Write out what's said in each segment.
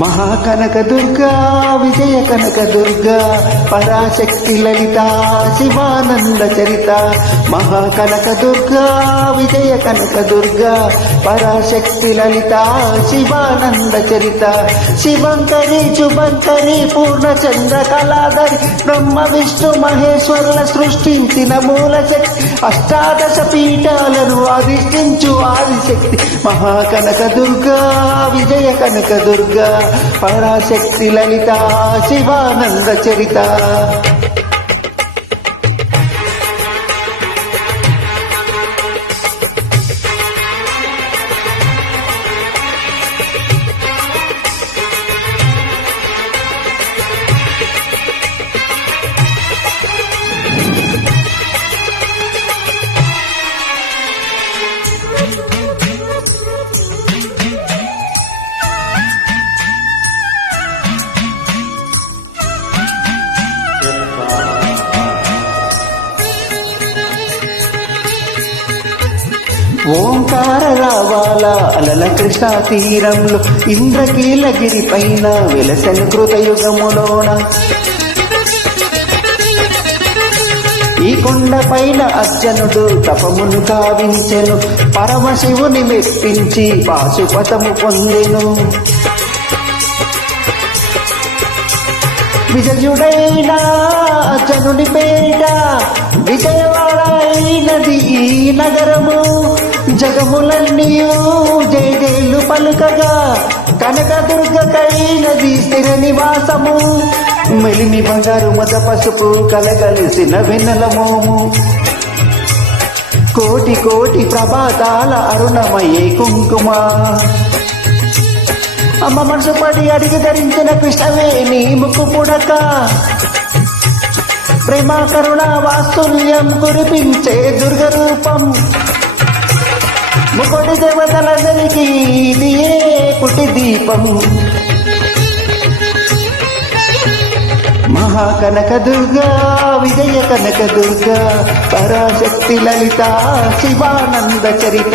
మహాకనక దుర్గా విజయ కనక దుర్గా పరాశక్తి లలిత శివానంద చరిత. మహాకనక దుర్గా విజయ కనక దుర్గా పరాశక్తి లలిత శివానంద చరిత. శివంకరి శుభంకరి పూర్ణచంద్ర కళాధరి బ్రహ్మ విష్ణు మహేశ్వరుల సృష్టించిన మూల శక్తి. అష్టాదశ పీఠాలను అధిష్ఠించు ఆదిశక్తి. మహాకనక దుర్గా విజయ కనక దుర్గా పరాశక్తి లలిత శివానంద చరిత. ఓంకార రావాల అలల కృష్ణా తీరంలో ఇంద్రకీలగిరి పైన వెలసను కృతయుగములోన. ఈ కొండ పైన అర్జునుడు తపమును కావించెను, పరమశివుని మెప్పించి పాశుపతము పొందెను. విజయుడైన అర్జునుడి పేరిట విజయవాడ అయినది ఈ నగరము. జగములన్నీయు జయదేలు పలుకగా కనకదుర్గకైనది స్థిర నివాసము. మెలిమి బంగారు మద పసుపు కలగలిసిన వెన్నెల మోము. కోటి కోటి ప్రభాతాల అరుణమయే కుంకుమ. అమ్మ మనసు పడి అడిగి ధరించిన కృష్ణవేణి ముక్కు పుడక. ప్రేమ కరుణ వాత్సల్యం కురిపించే దుర్గ రూపం. ముకోటి దేవతలందరికీ ఇదియే పుట్టి దీపం. మహాకనక దుర్గా విజయ కనక దుర్గా పరాశక్తి లలిత శివానంద చరిత.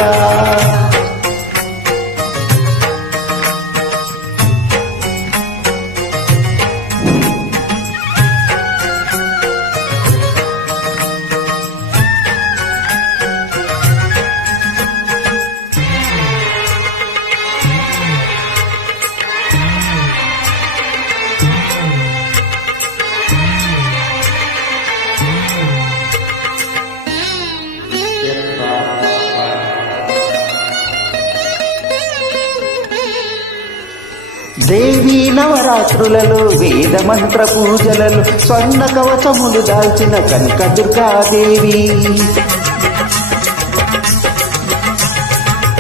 దేవీ నవరాత్రులలో వేద మంత్ర పూజలలో స్వర్ణ కవచములు దాల్చిన కనక దుర్గాదేవి.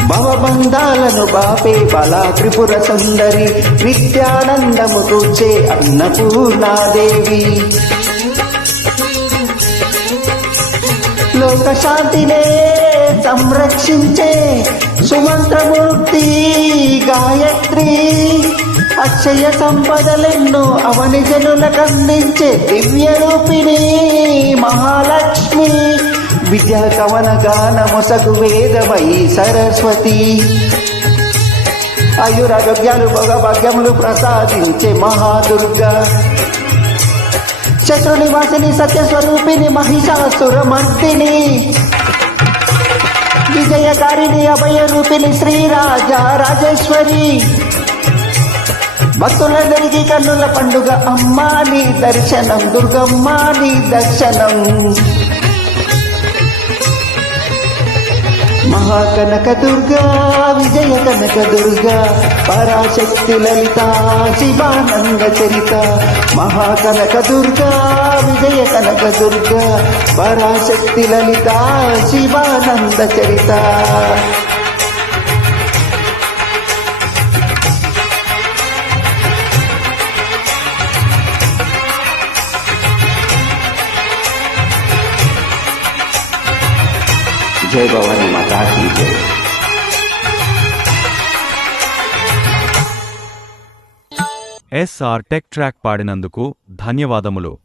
భవబంధాలను బాపే బలా త్రిపుర సుందరి. నిత్యానందము కూర్చే అన్నపూర్ణాదేవి. లోక శాంతినే సంరక్షించే సుమంత్రమూర్తి గాయత్రి. అక్షయ సంపదలెన్నో అవని జనులకు అందించే దివ్య రూపిణి మహాలక్ష్మి. విద్యా కవన గానమొసగు వేదమై సరస్వతి. ఆయురారోగ్యాలు భోగభాగ్యములు ప్రసాదించే మహాదుర్గా. శత్రు నివాసిని సత్యస్వరూపిణి మహిషాసుర మర్దిని. విజయకారిణి అభయ రూపిణి శ్రీరాజ రాజేశ్వరి. భక్తులందరికీ కన్నుల పండుగ అమ్మా నీ దర్శనం. దుర్గమ్మ నీ దర్శనం. మహాకనక దుర్గా విజయ కనక దుర్గా పరాశక్తి లలిత శివానంద చరిత. మహాకనక దుర్గా విజయ కనక దుర్గా పరాశక్తి లలిత శివానంద చరిత. జై భవానీ మాతా కీ జై. SR టెక్ ట్రాక్ పాడినందుకు ధన్యవాదములు.